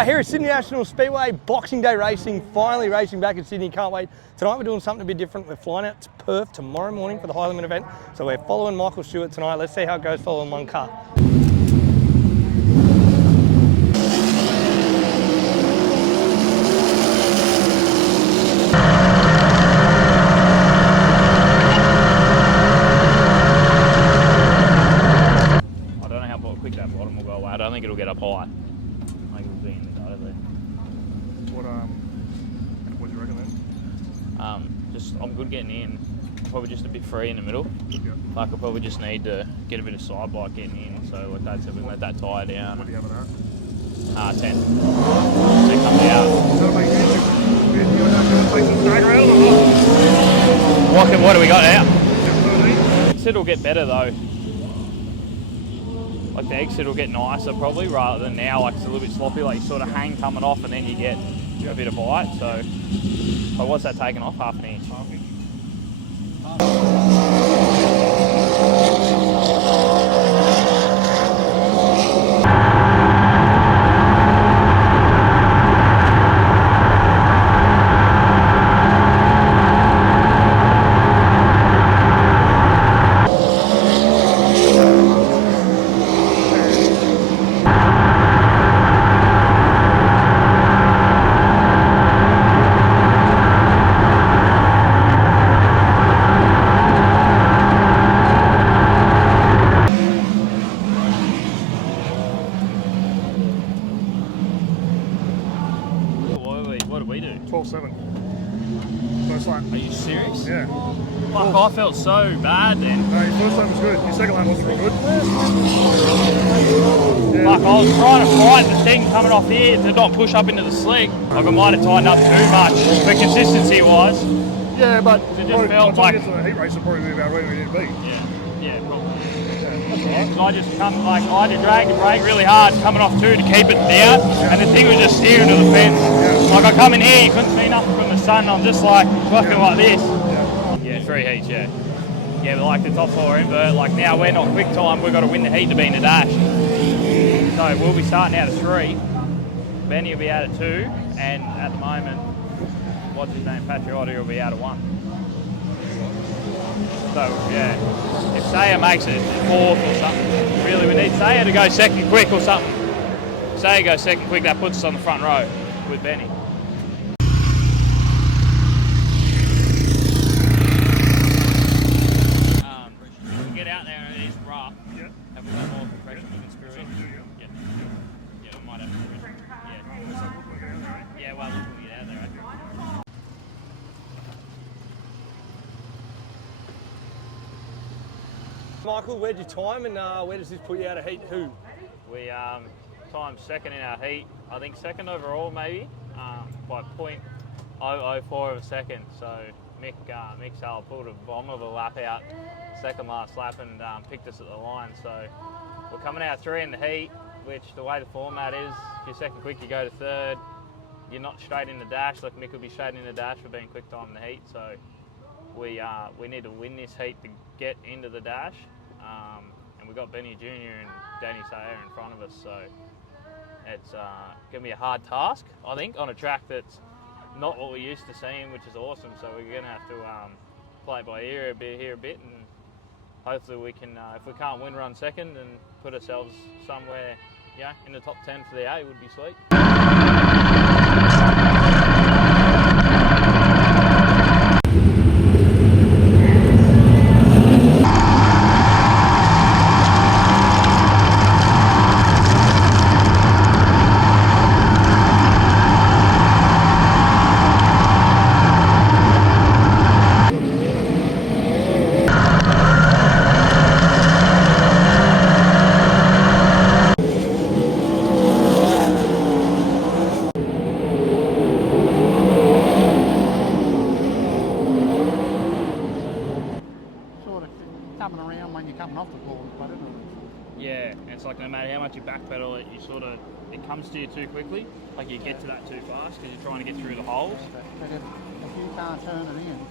Here at Sydney National Speedway, Boxing Day racing, finally racing back in Sydney. Can't wait. Tonight we're doing something a bit different. We're flying out to Perth tomorrow morning for the high limit event. So we're following Michael Stewart tonight. Let's see how it goes following one car. I don't know how quick that bottom will go away. I don't think it'll get up high. I think it'll be in the gutter there. What do you reckon then? I'm good getting in. Probably just a bit free in the middle. Yep. Like I probably just need to get a bit of side bike getting in. So like Dad said, we can let that tyre down. What do you have at that? 10. So it comes out. That'll make music. You take some drag rail or not? What do we got now? Exit will get better though. Like the exit will get nicer probably, rather than now like it's a little bit sloppy, like you sort of hang coming off and then you get a bit of bite. So what's that taking off? Half an inch. Half inch. What did we do? 12.7. First lap. Are you serious? Yeah. Fuck, I felt so bad then. No, your first lap was good. Your second lap wasn't real good. Yeah. Like I was trying to fight the thing coming off here to not push up into the slick. Like I might have tightened up too much, but consistency wise. Yeah, but it just felt like into the heat race will probably be about where we need to be. Yeah, probably. Yeah, that's all right. Because I just come like I had to drag the brake really hard coming off too to keep it down, and the thing was just steering to the fence. Yeah. Like I come in here, you couldn't see nothing from the sun. I'm just like fucking like this. Yeah. Yeah, 3 heats. Yeah, but like the top 4 invert. Like now we're not quick time. We've got to win the heat to be in the dash. So we'll be starting out at 3. Benny will be out at 2, and at the moment, what's his name, Patriotti will be out at 1. So yeah, if Saya makes it 4th or something, really we need Saya to go second quick or something. Saya goes second quick, that puts us on the front row with Benny. Get out there and it is rough. Yeah. Have we got more compression we can screw in? Yeah. Yeah, we might have to screw in. Yeah, well, we'll get out there, I think. Michael, where'd you time and where does this put you out of heat? Who? We timed second in our heat, I think second overall maybe, by 0.004 of a second. So Mick Sale pulled a bomb of a lap out second last lap and picked us at the line. So we're coming out 3 in the heat, which the way the format is, if you're second quick you go to 3rd. You're not straight in the dash, like Mick will be straight in the dash for being quick time in the heat. So we need to win this heat to get into the dash. And we've got Benny Jr. and Danny Sayer in front of us, so it's going to be a hard task, I think, on a track that's not what we're used to seeing, which is awesome. So we're going to have to play it by ear a bit, and hopefully we can, if we can't win, run second and put ourselves somewhere, in the top 10 for the A would be sweet. Coming around when you're coming off the board, but isn't it? Yeah, and it's like no matter how much you backpedal it, it comes to you too quickly. Like you get to that too fast because you're trying to get through the holes. But if you can't turn it in,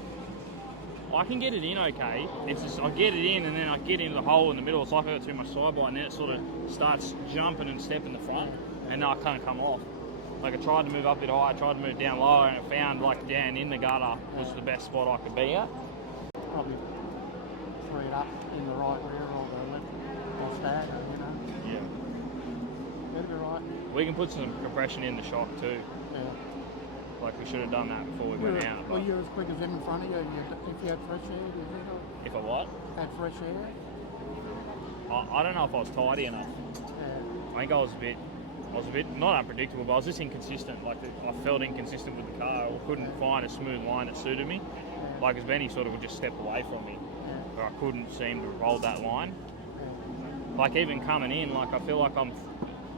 I can get it in okay. It's just I get it in and then I get into the hole in the middle. It's like I got too much side bite and then it sort of starts jumping and stepping the front and then I can't come off. Like I tried to move up a bit higher, I tried to move down lower, and it found like down in the gutter was the best spot I could be at. Probably 3 up in the right rear or the left or stagger, you know. Yeah. That'd be right. We can put some compression in the shock too. Yeah. Like we should have done that before we went out. Well, you're as quick as them in front of you. If you had fresh air, did you? If I what? Had fresh air? I don't know if I was tidy enough. Yeah. I think I was a bit not unpredictable, but I was just inconsistent. Like I felt inconsistent with the car, or couldn't find a smooth line that suited me. Yeah. Like as Benny sort of would just step away from me, Yeah. but I couldn't seem to roll that line. Yeah. Like even coming in, like I feel like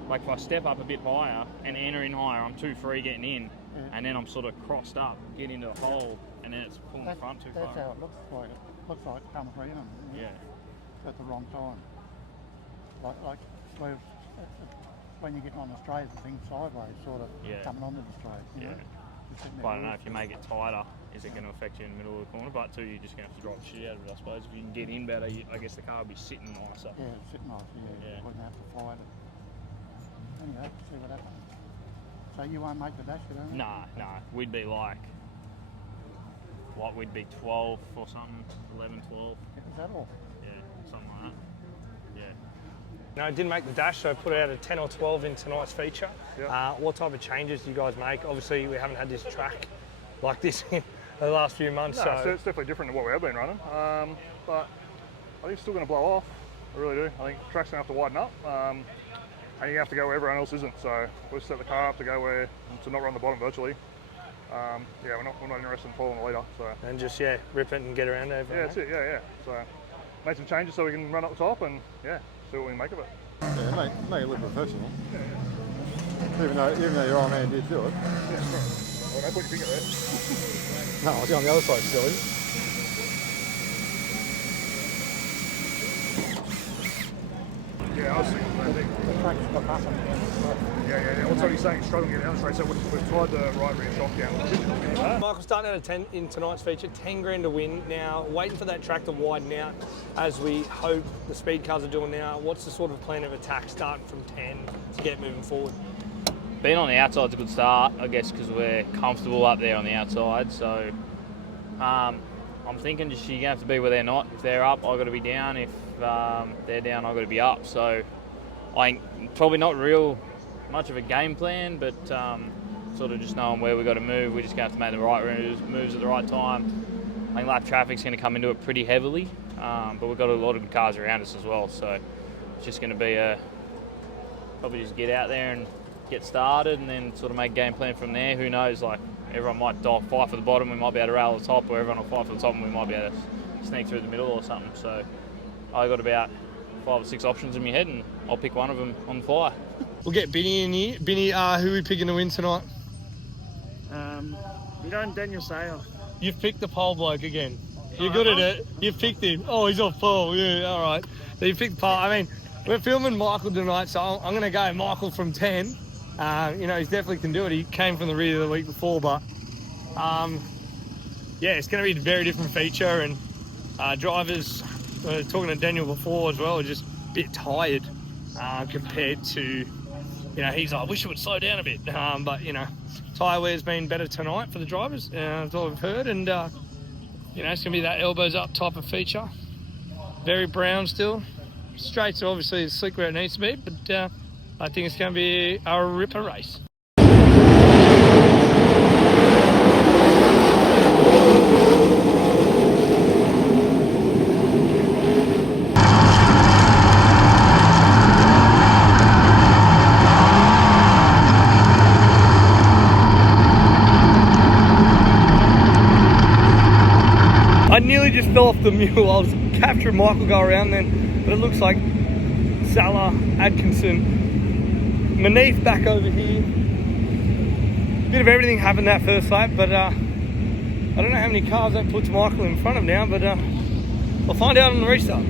like if I step up a bit higher and enter in higher, I'm too free getting in, and then I'm sort of crossed up, get into a hole, and then it's pulling the front too far. That's how it looks like. It looks like coming through them. Yeah. At the wrong time. Like when you're getting on the straight, the thing sideways, sort of coming onto the straight. You know? But I don't know if you make it tighter, is it going to affect you in the middle of the corner? But too, you're just going to have to drive the shit out of it, I suppose. If you can get in better, I guess the car will be sitting nicer. Yeah, sitting nicer. Yeah. You wouldn't have to fight it. Anyway, see what happens. So you won't make the dash, you don't? Nah. We'd be like, what? We'd be 12 or something, 11, 12. Is that all? Yeah, something like that. Yeah. No, didn't make the dash, so put it out of 10 or 12 in tonight's feature. Yep. What type of changes do you guys make? Obviously, we haven't had this track like this in the last few months. No, so it's definitely different to what we have been running. But I think it's still going to blow off. I really do. I think the track's going to have to widen up. And you have to go where everyone else isn't. So we'll set the car up to go where, to not run the bottom virtually. Yeah, we're not interested in following the leader. So. And just, rip it and get around over. Yeah, that's it, yeah. So make some changes so we can run up the top and, see what we can make of it. Yeah, make it look professional. Even though your old man did do it. Yeah, that's right. Well, don't put your finger there. No, I was on the other side, silly. Yeah, I was thinking the same thing. The track's got up and Yeah. What's he's saying? He's struggling to get down the straight, so we've tried the right rear shock down. Michael, starting out of 10 in tonight's feature, 10 grand to win. Now, waiting for that track to widen out as we hope the speed cars are doing now. What's the sort of plan of attack starting from 10 to get moving forward? Being on the outside's a good start, I guess, because we're comfortable up there on the outside. So I'm thinking just you're going to have to be where they're not. If they're up, I've got to be down. If they're down, I've got to be up. So I think probably not real much of a game plan, but sort of just knowing where we've got to move. We're just going to have to make the right moves at the right time. I think lap traffic's going to come into it pretty heavily, but we've got a lot of good cars around us as well. So it's just going to be probably just get out there and get started and then sort of make a game plan from there. Who knows, like everyone might fight for the bottom, we might be able to rail the top, or everyone will fight for the top and we might be able to sneak through the middle or something. So I got about 5 or 6 options in my head and I'll pick one of them on the fly. We'll get Binny in here. Binny, who are we picking to win tonight? I'm going Daniel Sayer. You've picked the pole bloke again. You're good at it. You've picked him. Oh, he's off pole. Yeah, all right. So you picked the pole. I mean, we're filming Michael tonight, so I'm going to go Michael from 10. He definitely can do it. He came from the rear the week before, but it's going to be a very different feature. And drivers, talking to Daniel before as well, are just a bit tired compared to, he's like, I wish it would slow down a bit. But tyre wear's been better tonight for the drivers, that's what we've heard. And, it's going to be that elbows up type of feature. Very brown still. Straights are obviously slick where it needs to be, but I think it's going to be a ripper race. I nearly just fell off the mule. I was capturing Michael go around then, but it looks like Salah, Atkinson, Manif back over here. Bit of everything happened that first lap, but I don't know how many cars that puts Michael in front of now, but I'll find out on the restart.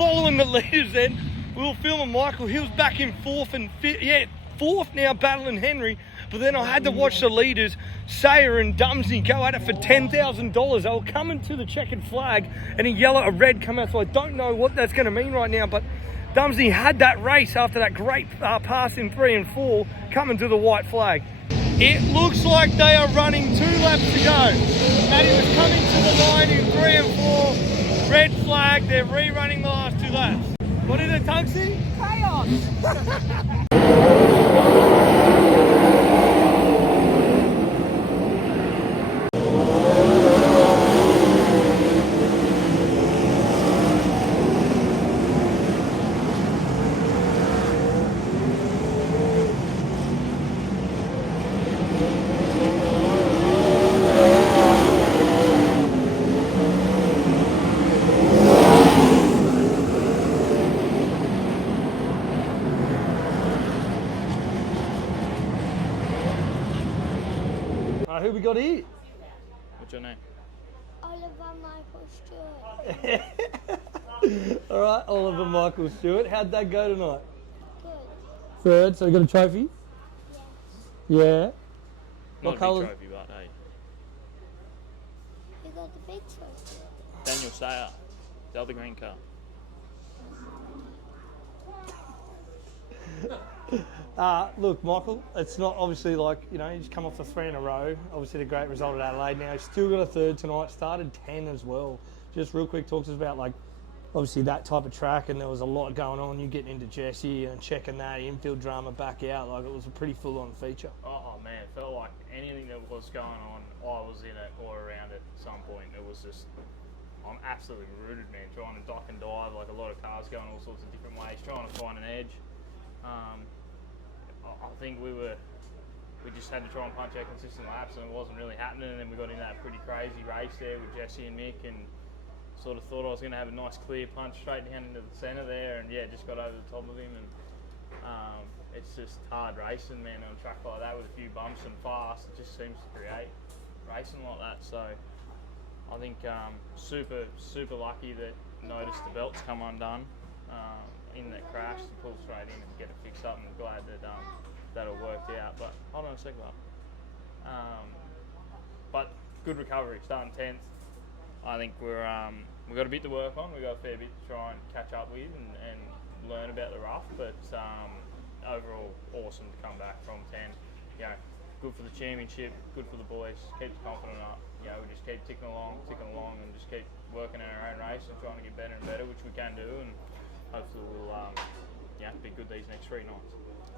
following the leaders then. We were filming Michael. He was back in fourth and fifth. Yeah, fourth now battling Henry. But then I had to watch the leaders, Sayer and Dumsney, go at it for $10,000. They were coming to the checkered flag and a yellow, a red come out. So I don't know what that's going to mean right now. But Dumsney had that race after that great pass in 3 and 4, coming to the white flag. It looks like they are running 2 laps to go. Maddie was coming to the line in 3 and 4. Red flag, they're rerunning the last 2 laps. What is it, Tunksy? Chaos! Who we got here? What's your name? Oliver Michael Stewart. All right, Oliver Michael Stewart. How'd that go tonight? Good. Third, so you got a trophy? Yes. Yeah. Not What a colour? big trophy, but hey. You got the big trophy. Daniel Sayer, the other green car. Look, Michael, it's not obviously like, you just come off the 3 in a row. Obviously, the great result at Adelaide. Now, he's still got a third tonight, started 10 as well. Just real quick, talk to us about, like, obviously that type of track, and there was a lot going on. You getting into Jesse and checking that infield drama back out. Like, it was a pretty full-on feature. Oh man, it felt like anything that was going on, I was in it or around it at some point. It was just, I'm absolutely rooted, man, trying to duck and dive, like a lot of cars going all sorts of different ways, trying to find an edge. I think we just had to try and punch out consistent laps, and it wasn't really happening. And then we got in that pretty crazy race there with Jesse and Mick, and sort of thought I was going to have a nice clear punch straight down into the centre there, and yeah, just got over the top of him. And it's just hard racing, man, on a track like that with a few bumps and fast. It just seems to create racing like that. So I think super lucky that noticed the belts come undone in that crash to pull straight in and get it fixed up, and glad that that all worked out. But hold on a sec, but good recovery, starting 10th. I think we've got a bit to work on. We've got a fair bit to try and catch up with and learn about the rough, but overall awesome to come back from 10. Good for the championship, good for the boys, keep the confidence up. We just keep ticking along and just keep working at our own race and trying to get better and better, which we can do, and hopefully we'll be good these next 3 nights.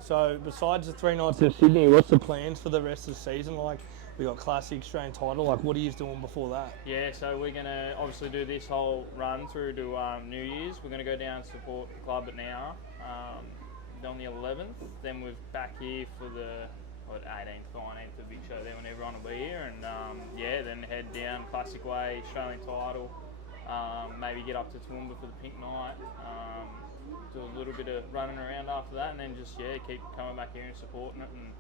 So besides the 3 nights in Sydney, what's the plans for the rest of the season? Like, we got Classic Australian title. Like, what are you doing before that? Yeah, so we're going to obviously do this whole run through to New Year's. We're going to go down and support the club at Now on the 11th. Then we're back here for the 18th, 19th, the big show there when everyone will be here. And then head down Classic Way, Australian title. Maybe get up to Toowoomba for the pink night. Do a little bit of running around after that, and then just keep coming back here and supporting it. And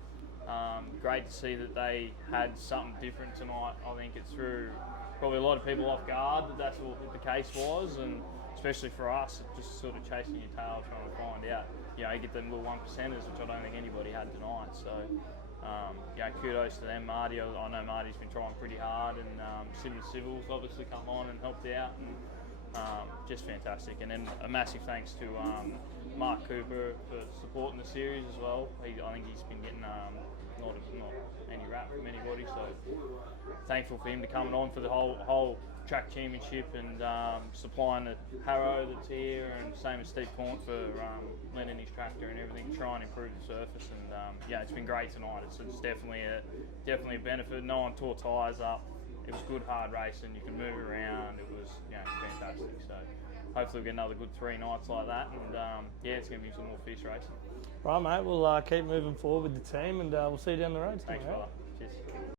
great to see that they had something different tonight. I think it threw probably a lot of people off guard that that's what the case was, and especially for us, just sort of chasing your tail trying to find out. You get them little 1%ers, which I don't think anybody had tonight. So kudos to them. Marty, I know Marty's been trying pretty hard, and Civil's obviously come on and helped out, and just fantastic. And then a massive thanks to Mark Cooper for supporting the series as well. I think he's been getting not any rap from anybody, so thankful for him to coming on for the whole track championship, and supplying the Harrow that's here, and same as Steve Corn for lending his tractor and everything to try and improve the surface. And it's been great tonight. It's definitely a benefit. No one tore tyres up. It was good hard racing. You can move around. It was fantastic. So hopefully we'll get another good 3 nights like that, and it's going to be some more fierce racing. Right, mate. We'll keep moving forward with the team, and we'll see you down the road. Thanks, brother. Cheers.